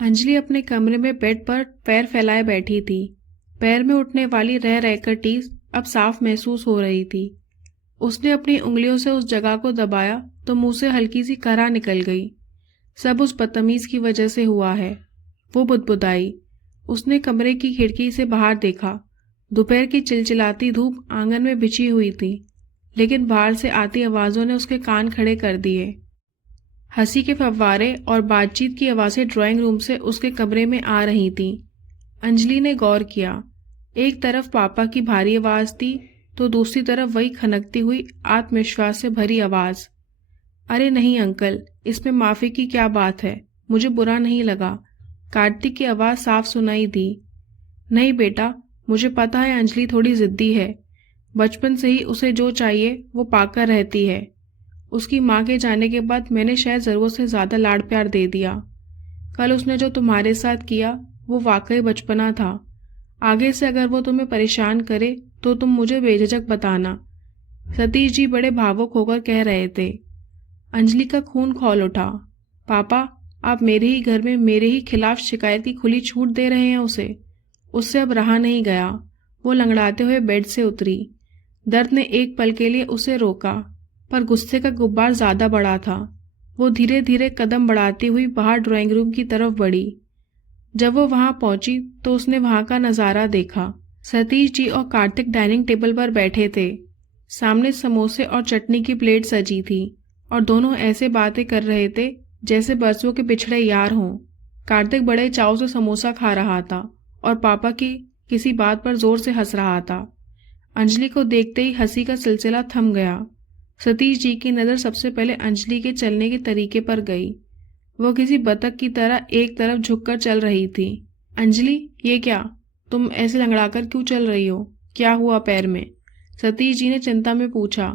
अंजलि अपने कमरे में बेड पर पैर फैलाए बैठी थी। पैर में उठने वाली रह रहकर टीस अब साफ महसूस हो रही थी। उसने अपनी उंगलियों से उस जगह को दबाया तो मुंह से हल्की सी कराह निकल गई। सब उस बदतमीज की वजह से हुआ है, वो बुदबुदाई। उसने कमरे की खिड़की से बाहर देखा। दोपहर की चिलचिलाती धूप आंगन में बिछी हुई थी, लेकिन बाहर से आती आवाजों ने उसके कान खड़े कर दिए। हंसी के फव्वारे और बातचीत की आवाजें ड्राइंग रूम से उसके कमरे में आ रही थीं। अंजलि ने गौर किया। एक तरफ पापा की भारी आवाज थी तो दूसरी तरफ वही खनकती हुई आत्मविश्वास से भरी आवाज। अरे नहीं अंकल, इसमें माफी की क्या बात है, मुझे बुरा नहीं लगा। कार्तिक की आवाज साफ सुनाई दी। नहीं बेटा, मुझे पता है अंजलि थोड़ी जिद्दी है। बचपन से ही उसे जो चाहिए वो पाकर रहती है। उसकी माँ के जाने के बाद मैंने शायद ज़रूरत से ज़्यादा लाड़ प्यार दे दिया। कल उसने जो तुम्हारे साथ किया वो वाकई बचपना था। आगे से अगर वो तुम्हें परेशान करे तो तुम मुझे बेझिझक बताना। सतीश जी बड़े भावुक होकर कह रहे थे। अंजलि का खून खौल उठा। पापा, आप मेरे ही घर में मेरे ही खिलाफ शिकायत की खुली छूट दे रहे हैं उसे। उससे अब रहा नहीं गया। वो लंगड़ाते हुए बेड से उतरी। दर्द ने एक पल के लिए उसे रोका, पर गुस्से का गुब्बार ज्यादा बड़ा था। वो धीरे धीरे कदम बढ़ाती हुई बाहर ड्राइंग रूम की तरफ बढ़ी। जब वो वहां पहुंची तो उसने वहां का नजारा देखा। सतीश जी और कार्तिक डाइनिंग टेबल पर बैठे थे। सामने समोसे और चटनी की प्लेट सजी थी और दोनों ऐसे बातें कर रहे थे जैसे बरसों के पिछड़े यार हों। कार्तिक बड़े चाव से समोसा खा रहा था और पापा की किसी बात पर जोर से हंस रहा था। अंजलि को देखते ही हंसी का सिलसिला थम गया। सतीश जी की नज़र सबसे पहले अंजलि के चलने के तरीके पर गई। वो किसी बतख की तरह एक तरफ झुककर चल रही थी। अंजलि, ये क्या, तुम ऐसे लंगड़ाकर क्यों चल रही हो? क्या हुआ पैर में? सतीश जी ने चिंता में पूछा।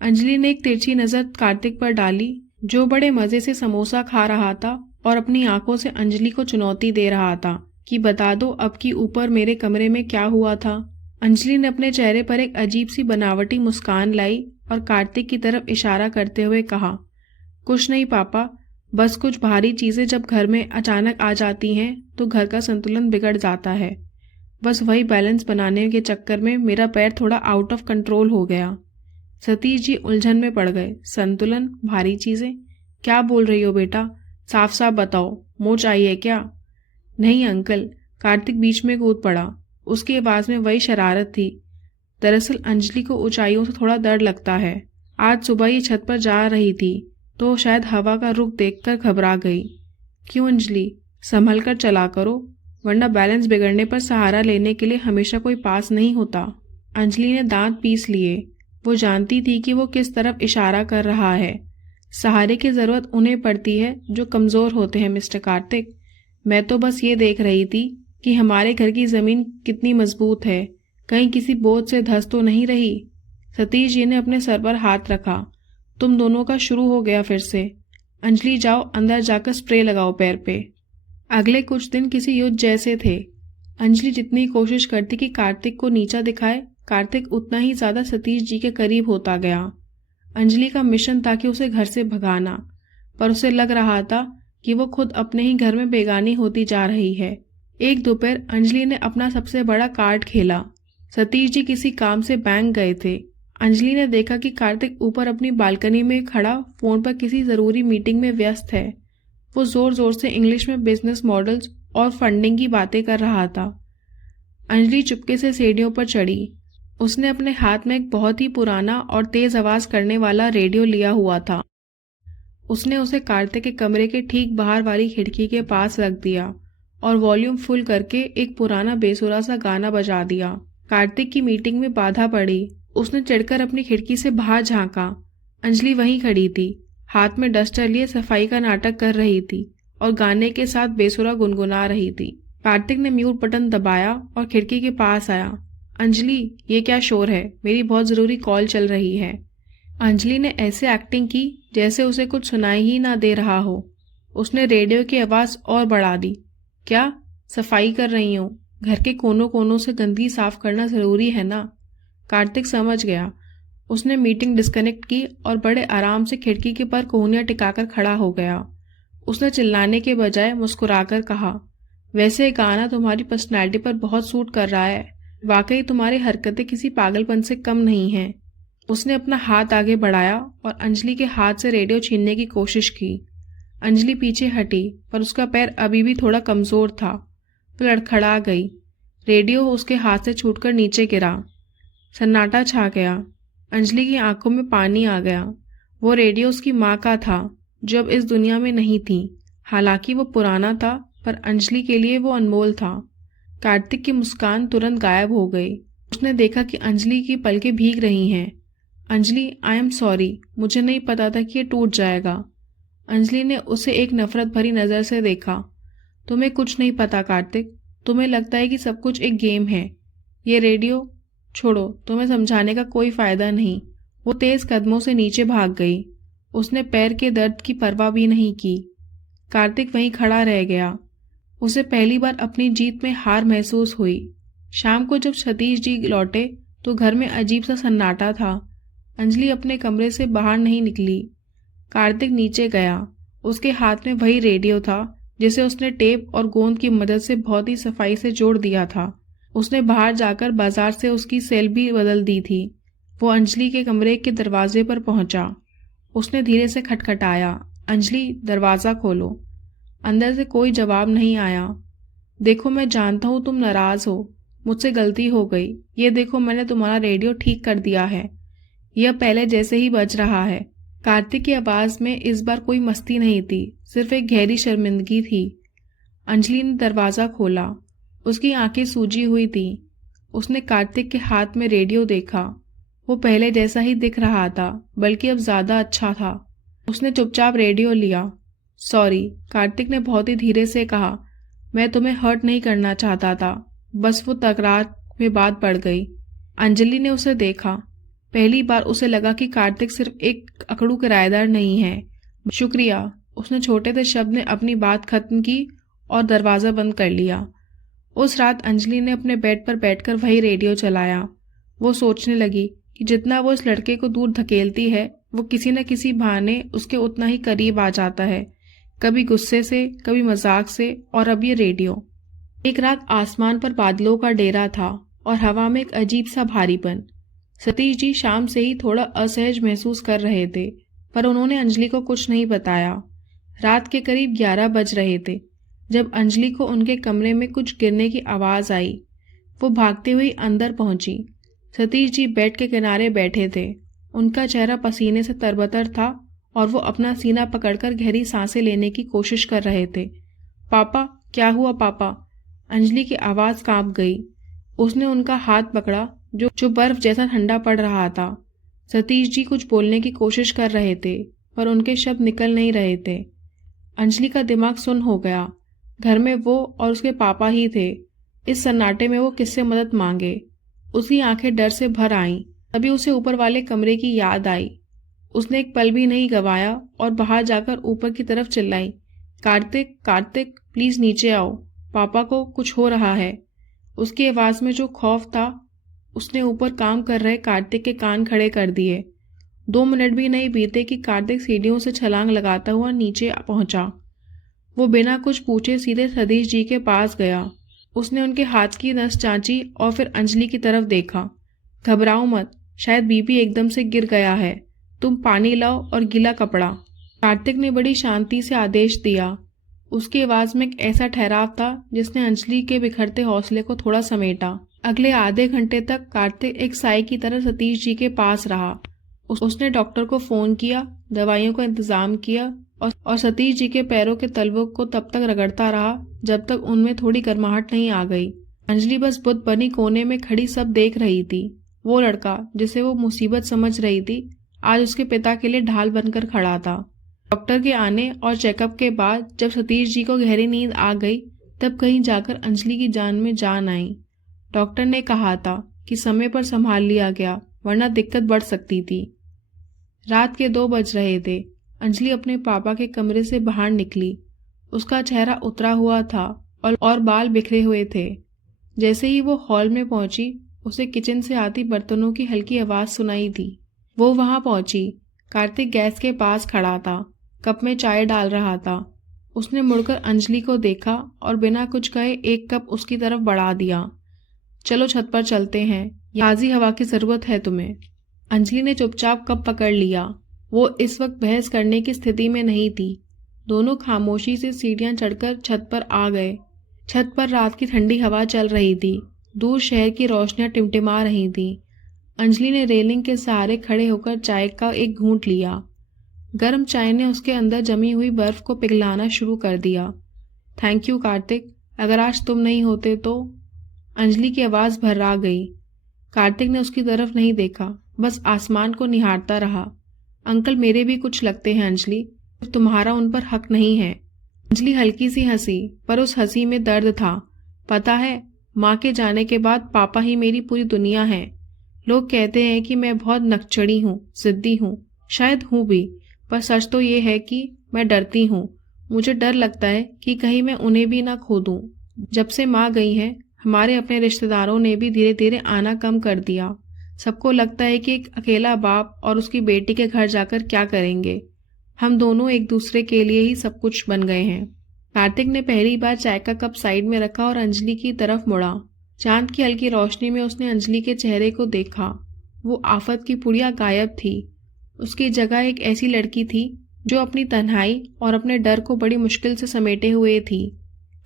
अंजलि ने एक तिरछी नजर कार्तिक पर डाली, जो बड़े मजे से समोसा खा रहा था और अपनी आंखों से अंजलि को चुनौती दे रहा था कि बता दो अब की ऊपर मेरे कमरे में क्या हुआ था। अंजलि ने अपने चेहरे पर एक अजीब सी बनावटी मुस्कान लाई और कार्तिक की तरफ इशारा करते हुए कहा, कुछ नहीं पापा, बस कुछ भारी चीजें जब घर में अचानक आ जाती हैं तो घर का संतुलन बिगड़ जाता है। बस वही बैलेंस बनाने के चक्कर में मेरा पैर थोड़ा आउट ऑफ कंट्रोल हो गया। सतीश जी उलझन में पड़ गए। संतुलन, भारी चीजें, क्या बोल रही हो बेटा? साफ साफ बताओ, मुंह चाहिए क्या? नहीं अंकल, कार्तिक बीच में कूद पड़ा। उसकी आवाज में वही शरारत थी। दरअसल अंजलि को ऊंचाइयों से थोड़ा डर लगता है। आज सुबह ये छत पर जा रही थी तो शायद हवा का रुख देखकर घबरा गई। क्यों अंजलि, संभल कर चला करो, वरना बैलेंस बिगड़ने पर सहारा लेने के लिए हमेशा कोई पास नहीं होता। अंजलि ने दांत पीस लिए। वो जानती थी कि वो किस तरफ इशारा कर रहा है। सहारे की जरूरत उन्हें पड़ती है जो कमजोर होते हैं मिस्टर कार्तिक। मैं तो बस ये देख रही थी कि हमारे घर की जमीन कितनी मजबूत है, कहीं किसी बोझ से धंस तो नहीं रही। सतीश जी ने अपने सर पर हाथ रखा। तुम दोनों का शुरू हो गया फिर से। अंजलि, जाओ अंदर जाकर स्प्रे लगाओ पैर पे। अगले कुछ दिन किसी युद्ध जैसे थे। अंजलि जितनी कोशिश करती कि कार्तिक को नीचा दिखाए, कार्तिक उतना ही ज्यादा सतीश जी के करीब होता गया। अंजलि का मिशन था कि उसे घर से भगाना, पर उसे लग रहा था कि वो खुद अपने ही घर में बेगानी होती जा रही है। एक दोपहर अंजलि ने अपना सबसे बड़ा कार्ड खेला। सतीश जी किसी काम से बैंक गए थे। अंजलि ने देखा कि कार्तिक ऊपर अपनी बालकनी में खड़ा फोन पर किसी जरूरी मीटिंग में व्यस्त है। वो जोर जोर से इंग्लिश में बिजनेस मॉडल्स और फंडिंग की बातें कर रहा था। अंजलि चुपके से सीढ़ियों पर चढ़ी। उसने अपने हाथ में एक बहुत ही पुराना और तेज आवाज करने वाला रेडियो लिया हुआ था। उसने उसे कार्तिक के कमरे के ठीक बाहर वाली खिड़की के पास रख दिया और वॉल्यूम फुल करके एक पुराना बेसुरा सा गाना बजा दिया। कार्तिक की मीटिंग में बाधा पड़ी। उसने चिढ़कर अपनी खिड़की से बाहर झांका। अंजलि वहीं खड़ी थी, हाथ में डस्टर लिए सफाई का नाटक कर रही थी और गाने के साथ बेसुरा गुनगुना रही थी। कार्तिक ने म्यूट बटन दबाया और खिड़की के पास आया। अंजलि, ये क्या शोर है? मेरी बहुत जरूरी कॉल चल रही है। अंजलि ने ऐसे एक्टिंग की जैसे उसे कुछ सुनाई ही ना दे रहा हो। उसने रेडियो की आवाज और बढ़ा दी। क्या? सफाई कर रही हूँ। घर के कोनों कोनों से गंदगी साफ करना जरूरी है ना? कार्तिक समझ गया। उसने मीटिंग डिस्कनेक्ट की और बड़े आराम से खिड़की के पर कोहनियां टिकाकर खड़ा हो गया। उसने चिल्लाने के बजाय मुस्कुराकर कहा, वैसे ये गाना तुम्हारी पर्सनैलिटी पर बहुत सूट कर रहा है। वाकई तुम्हारी हरकतें किसी पागलपन से कम नहीं हैं। उसने अपना हाथ आगे बढ़ाया और अंजलि के हाथ से रेडियो छीनने की कोशिश की। अंजलि पीछे हटी, पर उसका पैर अभी भी थोड़ा कमजोर था। वो लड़खड़ा गई। रेडियो उसके हाथ से छूटकर नीचे गिरा। सन्नाटा छा गया। अंजलि की आंखों में पानी आ गया। वो रेडियो उसकी माँ का था, जो अब इस दुनिया में नहीं थी। हालांकि वो पुराना था, पर अंजलि के लिए वो अनमोल था। कार्तिक की मुस्कान तुरंत गायब हो गई। उसने देखा कि अंजलि की पलकें भीग रही हैं। अंजलि, आई एम सॉरी, मुझे नहीं पता था कि ये टूट जाएगा। अंजलि ने उसे एक नफरत भरी नजर से देखा। तुम्हें कुछ नहीं पता कार्तिक, तुम्हें लगता है कि सब कुछ एक गेम है। ये रेडियो छोड़ो, तुम्हें समझाने का कोई फायदा नहीं। वो तेज कदमों से नीचे भाग गई। उसने पैर के दर्द की परवाह भी नहीं की। कार्तिक वहीं खड़ा रह गया। उसे पहली बार अपनी जीत में हार महसूस हुई। शाम को जब सतीश जी लौटे तो घर में अजीब सा सन्नाटा था। अंजलि अपने कमरे से बाहर नहीं निकली। कार्तिक नीचे गया। उसके हाथ में वही रेडियो था जिसे उसने टेप और गोंद की मदद से बहुत ही सफाई से जोड़ दिया था। उसने बाहर जाकर बाजार से उसकी सेल भी बदल दी थी। वो अंजलि के कमरे के दरवाजे पर पहुंचा। उसने धीरे से खटखटाया, अंजलि, दरवाजा खोलो। अंदर से कोई जवाब नहीं आया। देखो, मैं जानता हूँ तुम नाराज हो। मुझसे गलती हो गई। ये देखो, मैंने तुम्हारा रेडियो ठीक कर दिया है। यह पहले जैसे ही बज रहा है। कार्तिक की आवाज में इस बार कोई मस्ती नहीं थी, सिर्फ एक गहरी शर्मिंदगी थी। अंजलि ने दरवाजा खोला। उसकी आंखें सूजी हुई थी। उसने कार्तिक के हाथ में रेडियो देखा। वो पहले जैसा ही दिख रहा था, बल्कि अब ज्यादा अच्छा था। उसने चुपचाप रेडियो लिया। सॉरी, कार्तिक ने बहुत ही धीरे से कहा, मैं तुम्हें हर्ट नहीं करना चाहता था। बस वो तकरार में बात बढ़ गई। अंजलि ने उसे देखा। पहली बार उसे लगा कि कार्तिक सिर्फ एक अकड़ू किराएदार नहीं है। शुक्रिया, उसने छोटे से शब्द में अपनी बात खत्म की और दरवाजा बंद कर लिया। उस रात अंजलि ने अपने बेड पर बैठकर वही रेडियो चलाया। वो सोचने लगी कि जितना वो इस लड़के को दूर धकेलती है, वो किसी न किसी बहाने उसके उतना ही करीब आ जाता है, कभी गुस्से से, कभी मजाक से, और अब ये रेडियो। एक रात आसमान पर बादलों का डेरा था और हवा में एक अजीब सा भारीपन। सतीश जी शाम से ही थोड़ा असहज महसूस कर रहे थे, पर उन्होंने अंजलि को कुछ नहीं बताया। रात के करीब 11 बज रहे थे जब अंजलि को उनके कमरे में कुछ गिरने की आवाज आई। वो भागते हुए अंदर पहुंची। सतीश जी बेड के किनारे बैठे थे। उनका चेहरा पसीने से तरबतर था और वो अपना सीना पकड़कर गहरी सांसें लेने की कोशिश कर रहे थे। पापा, क्या हुआ पापा? अंजलि की आवाज कांप गई। उसने उनका हाथ पकड़ा जो बर्फ जैसा ठंडा पड़ रहा था। सतीश जी कुछ बोलने की कोशिश कर रहे थे, पर उनके शब्द निकल नहीं रहे थे। अंजलि का दिमाग सुन्न हो गया। घर में वो और उसके पापा ही थे। इस सन्नाटे में वो किससे मदद मांगे? उसकी आंखें डर से भर आईं। तभी उसे ऊपर वाले कमरे की याद आई। उसने एक पल भी नहीं गवाया और बाहर जाकर ऊपर की तरफ चिल्लाई, कार्तिक, कार्तिक, प्लीज नीचे आओ, पापा को कुछ हो रहा है। उसकी आवाज में जो खौफ था, उसने ऊपर काम कर रहे कार्तिक के कान खड़े कर दिए। 2 मिनट भी नहीं बीते कि कार्तिक सीढ़ियों से छलांग लगाता हुआ नीचे पहुंचा। वो बिना कुछ पूछे सीधे सतीश जी के पास गया। उसने उनके हाथ की नस जांची और फिर अंजलि की तरफ देखा। घबराओ मत, शायद बीपी एकदम से गिर गया है। तुम पानी लाओ और गीला कपड़ा। कार्तिक ने बड़ी शांति से आदेश दिया। उसकी आवाज में एक ऐसा ठहराव था जिसने अंजलि के बिखरते हौसले को थोड़ा समेटा। अगले आधे घंटे तक कार्तिक एक साई की तरह सतीश जी के पास रहा। उसने डॉक्टर को फोन किया, दवाइयों का इंतजाम किया और सतीश जी के पैरों के तलवों को तब तक रगड़ता रहा जब तक उनमें थोड़ी गर्माहट नहीं आ गई। अंजलि बस बुत बनी कोने में खड़ी सब देख रही थी। वो लड़का जिसे वो मुसीबत समझ रही थी, आज उसके पिता के लिए ढाल बनकर खड़ा था। डॉक्टर के आने और चेकअप के बाद जब सतीश जी को गहरी नींद आ गई, तब कहीं जाकर अंजलि की जान में जान आई। डॉक्टर ने कहा था कि समय पर संभाल लिया गया, वरना दिक्कत बढ़ सकती थी। रात के 2 बज रहे थे। अंजलि अपने पापा के कमरे से बाहर निकली। उसका चेहरा उतरा हुआ था और बाल बिखरे हुए थे। जैसे ही वो हॉल में पहुंची, उसे किचन से आती बर्तनों की हल्की आवाज सुनाई दी। वो वहां पहुंची। कार्तिक गैस के पास खड़ा था, कप में चाय डाल रहा था। उसने मुड़कर अंजलि को देखा और बिना कुछ कहे एक कप उसकी तरफ बढ़ा दिया। चलो छत पर चलते हैं, ताज़ी हवा की ज़रूरत है तुम्हें। अंजलि ने चुपचाप कप पकड़ लिया। वो इस वक्त बहस करने की स्थिति में नहीं थी। दोनों खामोशी से सीढ़ियां चढ़कर छत पर आ गए। छत पर रात की ठंडी हवा चल रही थी। दूर शहर की रोशनियां टिमटिमा रही थीं। अंजलि ने रेलिंग के सहारे खड़े होकर चाय का एक घूंट लिया। गर्म चाय ने उसके अंदर जमी हुई बर्फ को पिघलाना शुरू कर दिया। थैंक यू कार्तिक, अगर आज तुम नहीं होते तो। अंजलि की आवाज़ भर्रा गई। कार्तिक ने उसकी तरफ नहीं देखा, बस आसमान को निहारता रहा। अंकल मेरे भी कुछ लगते हैं अंजलि, तुम्हारा उन पर हक नहीं है। अंजलि हल्की सी हंसी, पर उस हंसी में दर्द था। पता है, माँ के जाने के बाद पापा ही मेरी पूरी दुनिया है। लोग कहते हैं कि मैं बहुत नकचड़ी हूँ, जिद्दी हूँ, शायद हूँ भी, पर सच तो ये है कि मैं डरती हूँ। मुझे डर लगता है कि कहीं मैं उन्हें भी ना खो दूँ। जब से माँ गई है, हमारे अपने रिश्तेदारों ने भी धीरे धीरे आना कम कर दिया। सबको लगता है कि एक अकेला बाप और उसकी बेटी के घर जाकर क्या करेंगे। हम दोनों एक दूसरे के लिए ही सब कुछ बन गए हैं। कार्तिक ने पहली बार चाय का कप साइड में रखा और अंजलि की तरफ मुड़ा। चांद की हल्की रोशनी में उसने अंजलि के चेहरे को देखा। वो आफत की पुड़िया गायब थी। उसकी जगह एक ऐसी लड़की थी जो अपनी तन्हाई और अपने डर को बड़ी मुश्किल से समेटे हुए थी।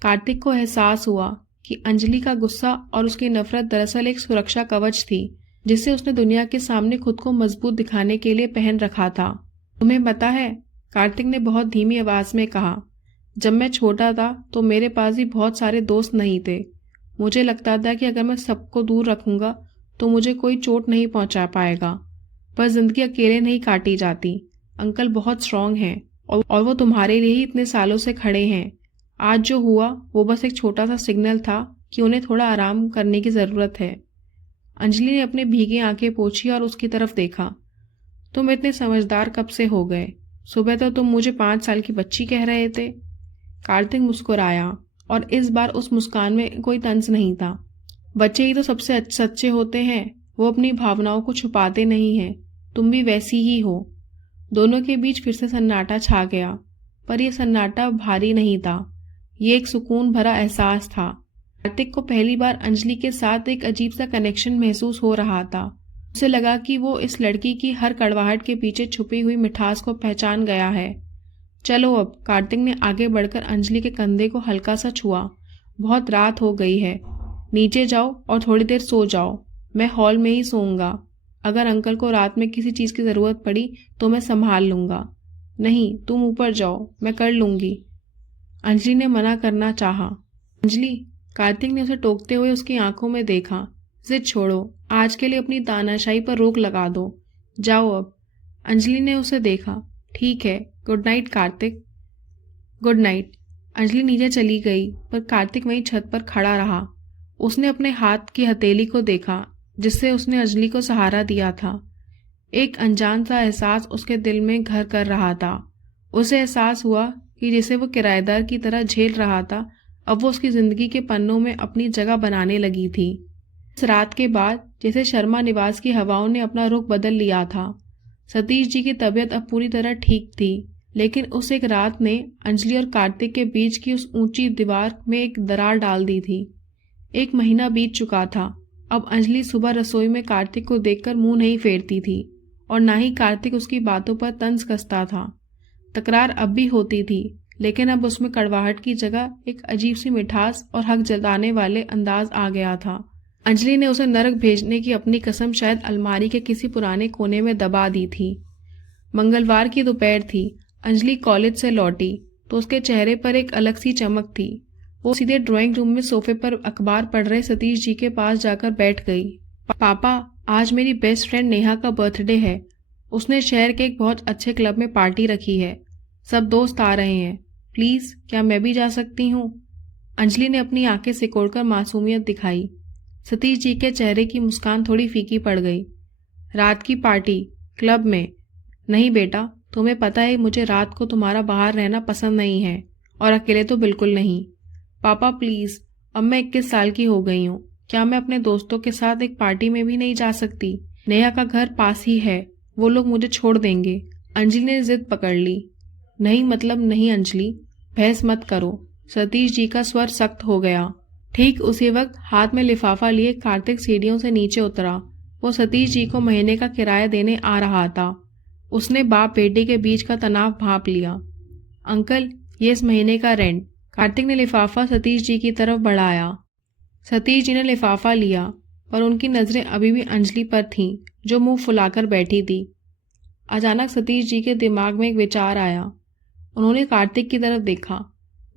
कार्तिक को एहसास हुआ कि अंजलि का गुस्सा और उसकी नफरत दरअसल एक सुरक्षा कवच थी, जिसे उसने दुनिया के सामने खुद को मजबूत दिखाने के लिए पहन रखा था। तुम्हें पता है, कार्तिक ने बहुत धीमी आवाज में कहा, जब मैं छोटा था तो मेरे पास भी बहुत सारे दोस्त नहीं थे। मुझे लगता था कि अगर मैं सबको दूर रखूंगा तो मुझे कोई चोट नहीं पहुंचा पाएगा, पर जिंदगी अकेले नहीं काटी जाती। अंकल बहुत स्ट्रांग हैं और वो तुम्हारे लिए ही इतने सालों से खड़े हैं। आज जो हुआ वो बस एक छोटा सा सिग्नल था कि उन्हें थोड़ा आराम करने की ज़रूरत है। अंजलि ने अपनी भीगी आंखें पोंछी और उसकी तरफ देखा। तुम इतने समझदार कब से हो गए? सुबह तो तुम मुझे 5 साल की बच्ची कह रहे थे। कार्तिक मुस्कुराया और इस बार उस मुस्कान में कोई तंज नहीं था। बच्चे ही तो सबसे सच्चे होते हैं, वो अपनी भावनाओं को छुपाते नहीं हैं। तुम भी वैसी ही हो। दोनों के बीच फिर से सन्नाटा छा गया, पर यह सन्नाटा भारी नहीं था। ये एक सुकून भरा एहसास था। कार्तिक को पहली बार अंजलि के साथ एक अजीब सा कनेक्शन महसूस हो रहा था। उसे लगा कि वो इस लड़की की हर कड़वाहट के पीछे छुपी हुई मिठास को पहचान गया है। चलो अब, कार्तिक ने आगे बढ़कर अंजलि के कंधे को हल्का सा छुआ। बहुत रात हो गई है, नीचे जाओ और थोड़ी देर सो जाओ। मैं हॉल में ही सोऊंगा। अगर अंकल को रात में किसी चीज की जरूरत पड़ी तो मैं संभाल लूंगा। नहीं, तुम ऊपर जाओ, मैं कर लूंगी। अंजलि ने मना करना चाहा। अंजलि, कार्तिक ने उसे टोकते हुए उसकी आंखों में देखा। जिद छोड़ो, आज के लिए अपनी तानाशाही पर रोक लगा दो। जाओ अब। अंजलि ने उसे देखा। ठीक है, good night Kartik. Good night. Anjali नीचे चली गई, पर कार्तिक वहीं छत पर खड़ा रहा। उसने अपने हाथ की हथेली को देखा जिससे उसने अंजलि को सहारा दिया था। एक अनजान सा एहसास उसके दिल में घर कर रहा था। उसे एहसास हुआ कि जिसे वो किराएदार की तरह झेल रहा था, अब वो उसकी जिंदगी के पन्नों में अपनी जगह बनाने लगी थी। इस रात के बाद जैसे शर्मा निवास की हवाओं ने अपना रुख बदल लिया था। सतीश जी की तबीयत अब पूरी तरह ठीक थी, लेकिन उस एक रात ने अंजलि और कार्तिक के बीच की उस ऊंची दीवार में एक दरार डाल दी थी। 1 महीना बीत चुका था। अब अंजलि सुबह रसोई में कार्तिक को देखकर मुंह नहीं फेरती थी और ना ही कार्तिक उसकी बातों पर तंज कसता था। तकरार अब भी होती थी, लेकिन अब उसमें कड़वाहट की जगह एक अजीब सी मिठास और हक जताने वाले अंदाज आ गया था। अंजलि ने उसे नरक भेजने की अपनी कसम शायद अलमारी के किसी पुराने कोने में दबा दी थी। मंगलवार की दोपहर थी। अंजलि कॉलेज से लौटी तो उसके चेहरे पर एक अलग सी चमक थी। वो सीधे ड्राइंग रूम में सोफे पर अखबार पढ़ रहे सतीश जी के पास जाकर बैठ गई। पापा, आज मेरी बेस्ट फ्रेंड नेहा का बर्थडे है। उसने शहर के एक बहुत अच्छे क्लब में पार्टी रखी है। सब दोस्त आ रहे हैं। प्लीज, क्या मैं भी जा सकती हूँ? अंजलि ने अपनी आंखें सिकोड़कर मासूमियत दिखाई। सतीश जी के चेहरे की मुस्कान थोड़ी फीकी पड़ गई। रात की पार्टी क्लब में? नहीं बेटा, तुम्हें पता है मुझे रात को तुम्हारा बाहर रहना पसंद नहीं है, और अकेले तो बिल्कुल नहीं। पापा प्लीज, अब मैं 21 साल की हो गई हूँ। क्या मैं अपने दोस्तों के साथ एक पार्टी में भी नहीं जा सकती? नेहा का घर पास ही है, वो लोग मुझे छोड़ देंगे। अंजलि ने जिद पकड़ ली। नहीं मतलब नहीं अंजलि, बहस मत करो। सतीश जी का स्वर सख्त हो गया। ठीक उसी वक्त हाथ में लिफाफा लिए कार्तिक सीढ़ियों से नीचे उतरा। वो सतीश जी को महीने का किराया देने आ रहा था। उसने बाप बेटे के बीच का तनाव भांप लिया। अंकल, ये इस महीने का रेंट। कार्तिक ने लिफाफा सतीश जी की तरफ बढ़ाया। सतीश जी ने लिफाफा लिया, पर उनकी नजरें अभी भी अंजलि पर थीं, जो मुंह फुलाकर बैठी थी। अचानक सतीश जी के दिमाग में एक विचार आया। उन्होंने कार्तिक की तरफ देखा।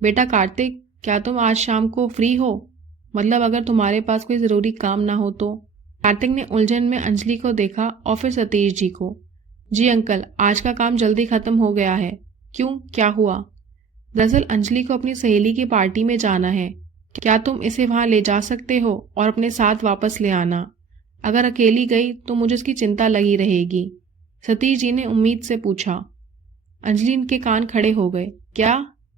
बेटा कार्तिक, क्या तुम आज शाम को फ्री हो? मतलब अगर तुम्हारे पास कोई जरूरी काम ना हो तो। कार्तिक ने उलझन में अंजलि को देखा और फिर सतीश जी को। जी अंकल, आज का काम जल्दी खत्म हो गया है। क्यों, क्या हुआ? दरअसल अंजलि को अपनी सहेली की पार्टी में जाना है। क्या तुम इसे वहां ले जा सकते हो और अपने साथ वापस ले आना? अगर अकेली गई तो मुझे उसकी चिंता लगी रहेगी। सतीश जी ने उम्मीद से पूछा। अंजलि के कान खड़े हो गए। क्या?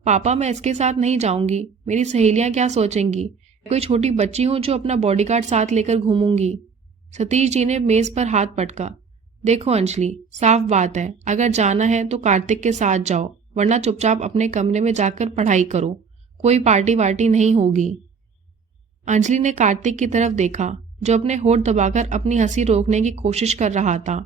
पापा, मैं इसके साथ नहीं जाऊंगी। मेरी सहेलियां क्या सोचेंगी? कोई छोटी बच्ची हूं जो अपना बॉडीगार्ड साथ लेकर घूमूंगी। सतीश जी ने मेज पर हाथ पटका। देखो अंजलि, साफ बात है, अगर जाना है तो कार्तिक के साथ जाओ, वरना चुपचाप अपने कमरे में जाकर पढ़ाई करो। कोई पार्टी वार्टी नहीं होगी। अंजलि ने कार्तिक की तरफ देखा, जो अपने होठ दबाकर अपनी हंसी रोकने की कोशिश कर रहा था।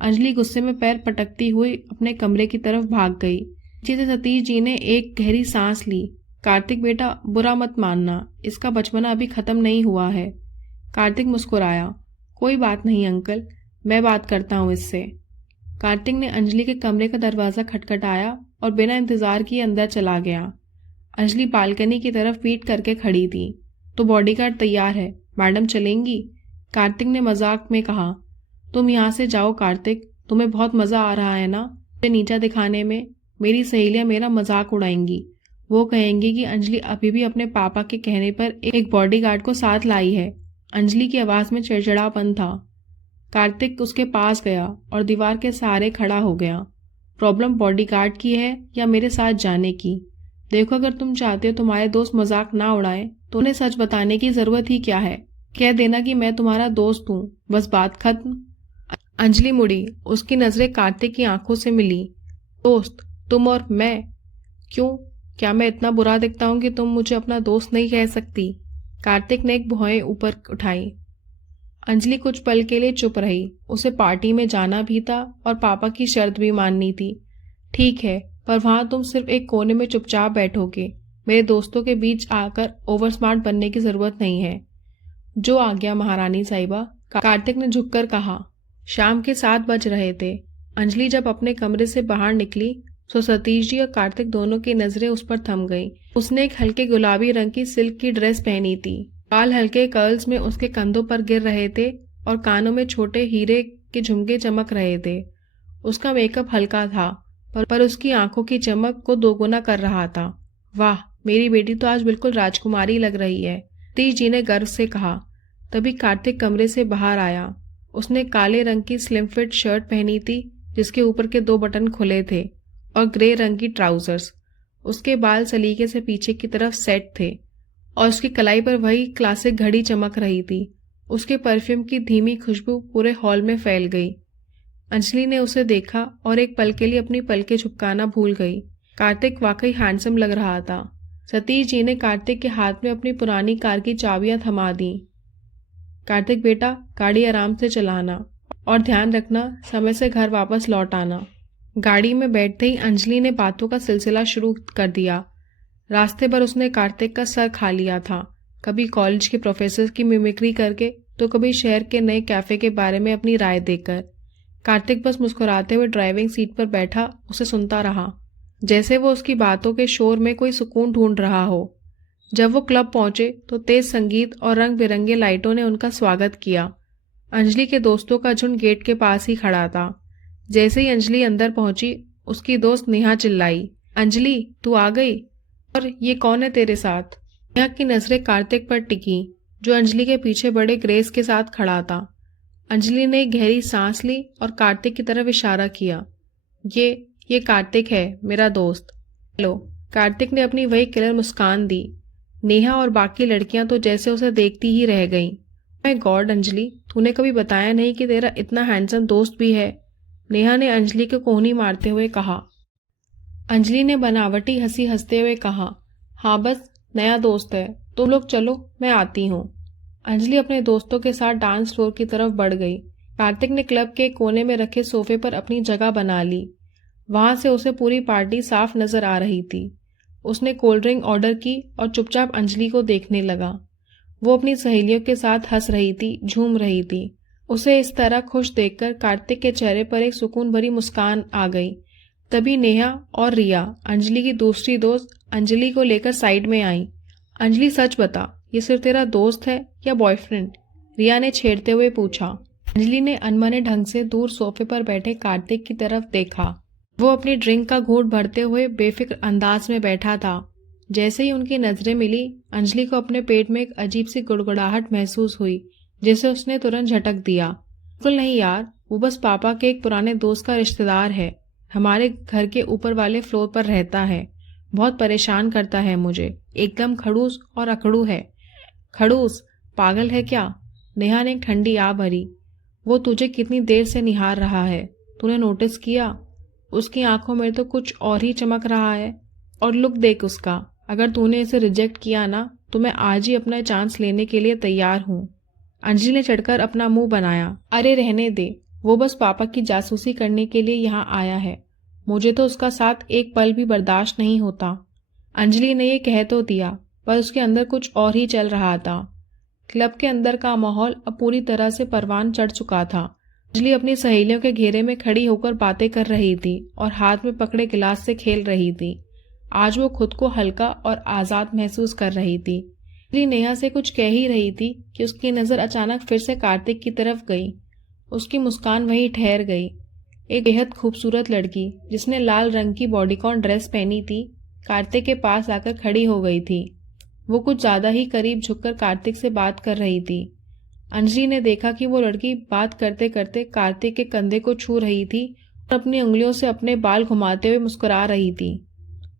अंजलि गुस्से में पैर पटकती हुई अपने कमरे की तरफ भाग गई। जिसे सतीश जी ने एक गहरी सांस ली। कार्तिक बेटा, बुरा मत मानना, इसका बचपना अभी खत्म नहीं हुआ है। कार्तिक मुस्कुराया। कोई बात नहीं अंकल, मैं बात करता हूँ इससे। कार्तिक ने अंजलि के कमरे का दरवाजा खटखटाया और बिना इंतजार किए अंदर चला गया। अंजलि बालकनी की तरफ पीठ करके खड़ी थी। तो बॉडीगार्ड तैयार है, मैडम चलेंगी? कार्तिक ने मजाक में कहा। तुम यहाँ से जाओ कार्तिक, तुम्हें बहुत मजा आ रहा है ना मुझे नीचा दिखाने में? मेरी सहेलियां मेरा मजाक उड़ाएंगी। वो कहेंगी कि अंजलि अभी भी अपने पापा के कहने पर एक बॉडीगार्ड को साथ लाई है। अंजलि की आवाज में चिड़चिड़ापन था। कार्तिक उसके पास गया और दीवार के सहारे खड़ा हो गया। प्रॉब्लम बॉडीगार्ड की है या मेरे साथ जाने की? देखो, अगर तुम चाहते हो तुम्हारे दोस्त मजाक ना उड़ाएं तो उन्हें सच बताने की जरूरत ही क्या है। कह देना कि मैं तुम्हारा दोस्त हूँ, बस बात खत्म। अंजलि मुड़ी। उसकी नजरें कार्तिक की आंखों से मिली। दोस्त? तुम और मैं? क्यों? क्या मैं इतना बुरा दिखता हूँ कि तुम मुझे अपना दोस्त नहीं कह सकती? कार्तिक ने एक भौहें ऊपर उठाई। अंजलि कुछ पल के लिए चुप रही। उसे पार्टी में जाना भी था और पापा की शर्त भी माननी थी। ठीक है, पर वहां तुम सिर्फ एक कोने में चुपचाप बैठोगे। मेरे दोस्तों के बीच आकर ओवर स्मार्ट बनने की जरूरत नहीं है। जो आ गया महारानी साहिबा, कार्तिक ने झुककर कहा। शाम के 7 बज रहे थे। अंजलि जब अपने कमरे से बाहर निकली तो सतीश जी और कार्तिक दोनों की नजरें उस पर थम गईं। उसने एक हल्के गुलाबी रंग की सिल्क की ड्रेस पहनी थी। बाल हल्के कर्ल्स में उसके कंधों पर गिर रहे थे और कानों में छोटे हीरे के झुमके चमक रहे थे। उसका मेकअप हल्का था, पर उसकी आंखों की चमक को दोगुना कर रहा था। वाह, मेरी बेटी तो आज बिल्कुल राजकुमारी लग रही है, सतीश जी ने गर्व से कहा। तभी कार्तिक कमरे से बाहर आया। उसने काले रंग की स्लिम फिट शर्ट पहनी थी, जिसके ऊपर के 2 बटन खुले थे, और ग्रे रंग की ट्राउजर्स। उसके बाल सलीके से पीछे की तरफ सेट थे और उसकी कलाई पर वही क्लासिक घड़ी चमक रही थी। उसके परफ्यूम की धीमी खुशबू पूरे हॉल में फैल गई। अंजलि ने उसे देखा और एक पल के लिए अपनी पलकें झुपकाना भूल गई। कार्तिक वाकई हैंडसम लग रहा था। सतीश जी ने कार्तिक के हाथ में अपनी पुरानी कार की चाबियां थमा दी। कार्तिक बेटा, गाड़ी आराम से चलाना और ध्यान रखना समय से घर वापस लौट आना। गाड़ी में बैठते ही अंजलि ने बातों का सिलसिला शुरू कर दिया। रास्ते पर उसने कार्तिक का सर खा लिया था, कभी कॉलेज के प्रोफेसर की मिमिक्री करके तो कभी शहर के नए कैफे के बारे में अपनी राय देकर। कार्तिक बस मुस्कुराते हुए ड्राइविंग सीट पर बैठा उसे सुनता रहा, जैसे वो उसकी बातों के शोर में कोई सुकून ढूंढ रहा हो। जब वो क्लब पहुंचे तो तेज संगीत और रंग बिरंगे लाइटों ने उनका स्वागत किया। अंजलि के दोस्तों का झुंड गेट के पास ही खड़ा था। जैसे ही अंजलि अंदर पहुंची, उसकी दोस्त नेहा चिल्लाई, अंजलि तू आ गई? और ये कौन है तेरे साथ? नेहा की नजरें कार्तिक पर टिकी, जो अंजलि के पीछे बड़े ग्रेस के साथ खड़ा था। अंजलि ने एक गहरी सांस ली और कार्तिक की तरफ इशारा किया। ये कार्तिक है, मेरा दोस्त। हेलो। कार्तिक ने अपनी वही किलर मुस्कान दी। नेहा और बाकी लड़कियां तो जैसे उसे देखती ही रह गईं। माय गॉड अंजलि, तूने कभी बताया नहीं कि तेरा इतना हैंडसम दोस्त भी है। नेहा ने अंजलि को कोहनी मारते हुए कहा। अंजलि ने बनावटी हंसी हंसते हुए कहा, हाँ बस नया दोस्त है, तुम लोग चलो, मैं आती हूँ। अंजलि अपने दोस्तों के साथ डांस फ्लोर की तरफ बढ़ गई। कार्तिक ने क्लब के कोने में रखे सोफे पर अपनी जगह बना ली। वहां से उसे पूरी पार्टी साफ नजर आ रही थी। उसने कोल्ड ड्रिंक ऑर्डर की और चुपचाप अंजलि को देखने लगा। वो अपनी सहेलियों के साथ हंस रही थी, झूम रही थी। उसे इस तरह खुश देखकर कार्तिक के चेहरे पर एक सुकून भरी मुस्कान आ गई। तभी नेहा और रिया, अंजलि की दूसरी दोस्त, अंजलि को लेकर साइड में आई। अंजलि सच बता, ये सिर्फ तेरा दोस्त है या बॉयफ्रेंड? रिया ने छेड़ते हुए पूछा। अंजलि ने अनमने ढंग से दूर सोफे पर बैठे कार्तिक की तरफ देखा। वो अपनी ड्रिंक का घूंट भरते हुए बेफिक्र अंदाज में बैठा था। जैसे ही उनकी नजरें मिली, अंजलि को अपने पेट में एक अजीब सी गुड़गुड़ाहट महसूस हुई, जिसे उसने तुरंत झटक दिया। बिल्कुल नहीं यार, वो बस पापा के एक पुराने दोस्त का रिश्तेदार है। हमारे घर के ऊपर वाले फ्लोर पर रहता है। बहुत परेशान करता है मुझे। एकदम खड़ूस और अकड़ू है। खड़ूस? पागल है क्या? नेहा ने एक ठंडी आ भरी। वो तुझे कितनी देर से निहार रहा है, तूने नोटिस किया? उसकी आंखों में तो कुछ और ही चमक रहा है। और लुक देख उसका। अगर तूने इसे रिजेक्ट किया ना, तो मैं आज ही अपना चांस लेने के लिए तैयार हूँ। अंजलि ने चढ़कर अपना मुंह बनाया। अरे रहने दे, वो बस पापा की जासूसी करने के लिए यहाँ आया है। मुझे तो उसका साथ एक पल भी बर्दाश्त नहीं होता। अंजलि ने ये कह तो दिया, पर उसके अंदर कुछ और ही चल रहा था। क्लब के अंदर का माहौल अब पूरी तरह से परवान चढ़ चुका था। अंजलि अपनी सहेलियों के घेरे में खड़ी होकर बातें कर रही थी और हाथ में पकड़े गिलास से खेल रही थी। आज वो खुद को हल्का और आजाद महसूस कर रही थी। अंजलि नेहा से कुछ कह ही रही थी कि उसकी नजर अचानक फिर से कार्तिक की तरफ गई। उसकी मुस्कान वहीं ठहर गई। एक बेहद खूबसूरत लड़की, जिसने लाल रंग की बॉडीकॉन ड्रेस पहनी थी, कार्तिक के पास आकर खड़ी हो गई थी। वो कुछ ज्यादा ही करीब झुककर कार्तिक से बात कर रही थी। अंजलि ने देखा कि वो लड़की बात करते करते कार्तिक के कंधे को छू रही थी और अपनी उंगलियों से अपने बाल घुमाते हुए मुस्कुरा रही थी।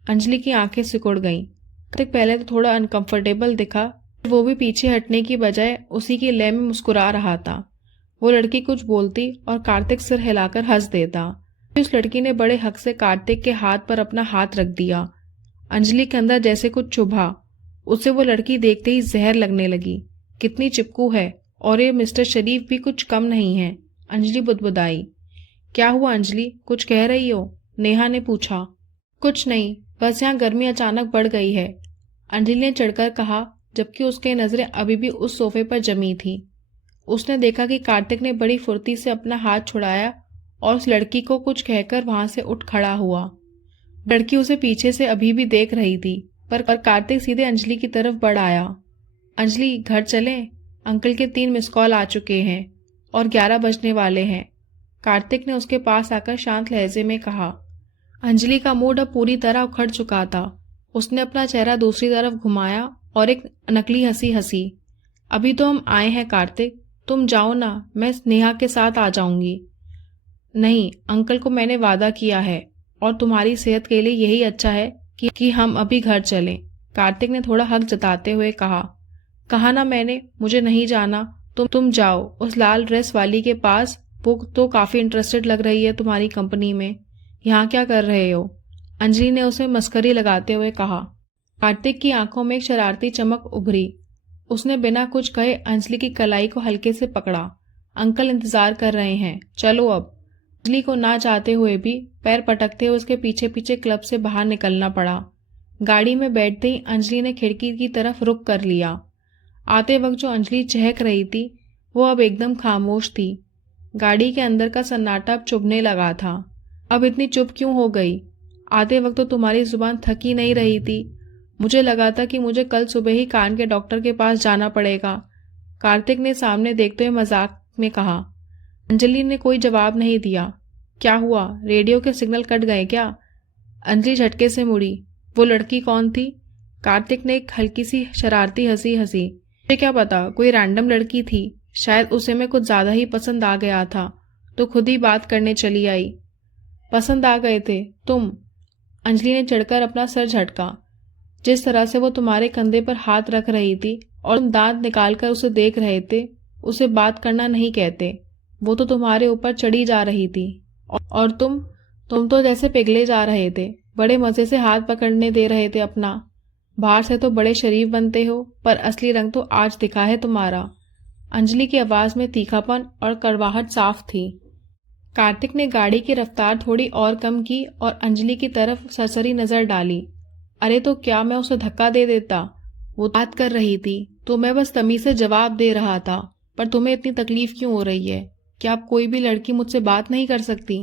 अंजलि की आंखें सिकुड़ गईं। कार्तिक पहले तो थोड़ा अनकंफर्टेबल दिखा, वो भी पीछे हटने की बजाय उसी की लय में मुस्कुरा रहा था। वो लड़की कुछ बोलती और कार्तिक सिर हिलाकर हंस देता। उस लड़की ने बड़े हक से कार्तिक के हाथ पर अपना हाथ रख दिया। अंजलि के अंदर जैसे कुछ चुभा। उसे वो लड़की देखते ही जहर लगने लगी। कितनी चिपकू है, और ये मिस्टर शरीफ भी कुछ कम नहीं है। अंजलि बुदबुदाई। क्या हुआ अंजलि, कुछ कह रही हो? नेहा ने पूछा। कुछ नहीं, बस यहाँ गर्मी अचानक बढ़ गई है, अंजलि ने चढ़कर कहा, जबकि उसकी नजरें अभी भी उस सोफे पर जमी थी। उसने देखा कि कार्तिक ने बड़ी फुर्ती से अपना हाथ छुड़ाया और उस लड़की को कुछ कहकर वहां से उठ खड़ा हुआ। लड़की उसे पीछे से अभी भी देख रही थी, पर कार्तिक सीधे अंजलि की तरफ बढ़ आया। अंजलि, घर चलें? अंकल के 3 मिस कॉल आ चुके हैं और 11 बजने वाले हैं, कार्तिक ने उसके पास आकर शांत लहजे में कहा। अंजलि का मूड अब पूरी तरह उखड़ चुका था। उसने अपना चेहरा दूसरी तरफ घुमाया और एक नकली हंसी हंसी। अभी तो हम आए हैं कार्तिक, तुम जाओ ना, मैं नेहा के साथ आ जाऊंगी। नहीं, अंकल को मैंने वादा किया है और तुम्हारी सेहत के लिए यही अच्छा है कि हम अभी घर चलें, कार्तिक ने थोड़ा हक जताते हुए कहा। कहा ना मैंने, मुझे नहीं जाना, तुम जाओ उस लाल ड्रेस वाली के पास, वो तो काफी इंटरेस्टेड लग रही है तुम्हारी कंपनी में। यहाँ क्या कर रहे हो? अंजलि ने उसे मस्करी लगाते हुए कहा। कार्तिक की आंखों में एक शरारती चमक उभरी। उसने बिना कुछ कहे अंजलि की कलाई को हल्के से पकड़ा। अंकल इंतजार कर रहे हैं, चलो अब। अंजलि को ना चाहते हुए भी पैर पटकते हुए उसके पीछे पीछे क्लब से बाहर निकलना पड़ा। गाड़ी में बैठते ही अंजलि ने खिड़की की तरफ रुख कर लिया। आते वक्त जो अंजलि चहक रही थी, वो अब एकदम खामोश थी। गाड़ी के अंदर का सन्नाटा अब चुभने लगा था। अब इतनी चुप क्यों हो गई? आते वक्त तो तुम्हारी जुबान थकी नहीं रही थी। मुझे लगा था कि मुझे कल सुबह ही कान के डॉक्टर के पास जाना पड़ेगा, कार्तिक ने सामने देखते हुए मजाक में कहा। अंजलि ने कोई जवाब नहीं दिया। क्या हुआ, रेडियो के सिग्नल कट गए क्या? अंजलि झटके से मुड़ी। वो लड़की कौन थी? कार्तिक ने एक हल्की सी शरारती हंसी हंसी। मुझे क्या पता, कोई रैंडम लड़की थी, शायद उसे मैं कुछ ज्यादा ही पसंद आ गया था तो खुद ही बात करने चली आई। पसंद आ गए थे तुम? अंजलि ने चढ़कर अपना सर झटका। जिस तरह से वो तुम्हारे कंधे पर हाथ रख रही थी और तुम दांत निकालकर उसे देख रहे थे, उसे बात करना नहीं कहते। वो तो तुम्हारे ऊपर चढ़ी जा रही थी और तुम तो जैसे पिघले जा रहे थे। बड़े मज़े से हाथ पकड़ने दे रहे थे अपना। बाहर से तो बड़े शरीफ बनते हो, पर असली रंग तो आज दिखा है तुम्हारा। अंजलि की आवाज़ में तीखापन और कड़वाहट साफ थी। कार्तिक ने गाड़ी की रफ्तार थोड़ी और कम की और अंजलि की तरफ सरसरी नज़र डाली। अरे तो क्या मैं उसे धक्का दे देता? वो बात कर रही थी तो मैं बस तमीज़ से जवाब दे रहा था। पर तुम्हें इतनी तकलीफ क्यों हो रही है? क्या अब कोई भी लड़की मुझसे बात नहीं कर सकती?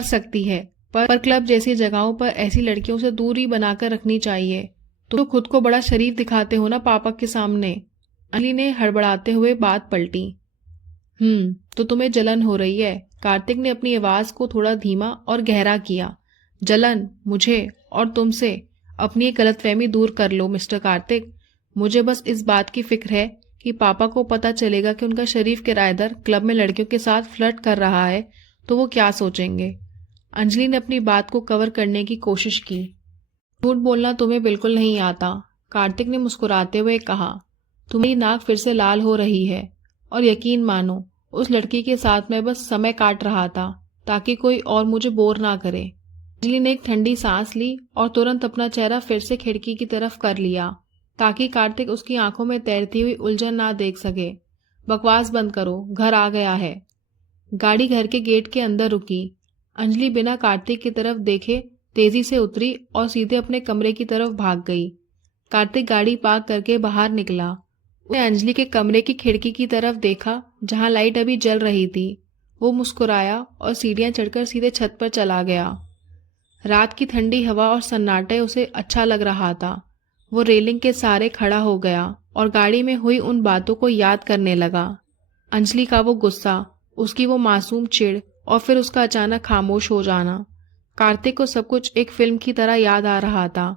कर सकती है, पर क्लब जैसी जगहों पर ऐसी लड़कियों से दूरी बनाकर रखनी चाहिए। तुम तो खुद को बड़ा शरीफ दिखाते हो ना पापा के सामने। अंजलि ने हड़बड़ाते हुए बात पलटी। तो तुम्हें जलन हो रही है? कार्तिक ने अपनी आवाज को थोड़ा धीमा और गहरा किया। जलन मुझे और तुमसे? अपनी एक गलतफहमी दूर कर लो मिस्टर कार्तिक। मुझे बस इस बात की फिक्र है कि पापा को पता चलेगा कि उनका शरीफ किराएदार क्लब में लड़कियों के साथ फ्लर्ट कर रहा है तो वो क्या सोचेंगे। अंजलि ने अपनी बात को कवर करने की कोशिश की। झूठ बोलना तुम्हें बिल्कुल नहीं आता, कार्तिक ने मुस्कुराते हुए कहा। तुम्हारी नाक फिर से लाल हो रही है और यकीन मानो उस लड़की के साथ मैं बस समय काट रहा था ताकि कोई और मुझे बोर ना करे। अंजलि ने एक ठंडी सांस ली और तुरंत अपना चेहरा फिर से खिड़की की तरफ कर लिया ताकि कार्तिक उसकी आंखों में तैरती हुई उलझन ना देख सके। बकवास बंद करो, घर आ गया है। गाड़ी घर के गेट के अंदर रुकी। अंजलि बिना कार्तिक की तरफ देखे तेजी से उतरी और सीधे अपने कमरे की तरफ भाग गई। कार्तिक गाड़ी पार्क करके बाहर निकला। उसने अंजलि के कमरे की खिड़की की तरफ देखा जहां लाइट अभी जल रही थी। वो मुस्कुराया और सीढ़ियां चढ़कर सीधे छत पर चला गया। रात की ठंडी हवा और सन्नाटे उसे अच्छा लग रहा था। वो रेलिंग के सहारे खड़ा हो गया और गाड़ी में हुई उन बातों को याद करने लगा। अंजलि का वो गुस्सा, उसकी वो मासूम चिढ़ और फिर उसका अचानक खामोश हो जाना। कार्तिक को सब कुछ एक फिल्म की तरह याद आ रहा था।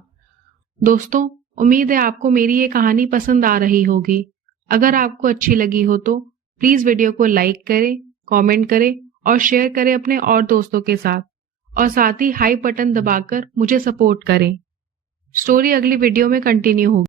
दोस्तों, उम्मीद है आपको मेरी ये कहानी पसंद आ रही होगी। अगर आपको अच्छी लगी हो तो प्लीज़ वीडियो को लाइक करें, कमेंट करें और शेयर करें अपने और दोस्तों के साथ। और साथ ही हाई बटन दबाकर मुझे सपोर्ट करें। स्टोरी अगली वीडियो में कंटिन्यू होगी।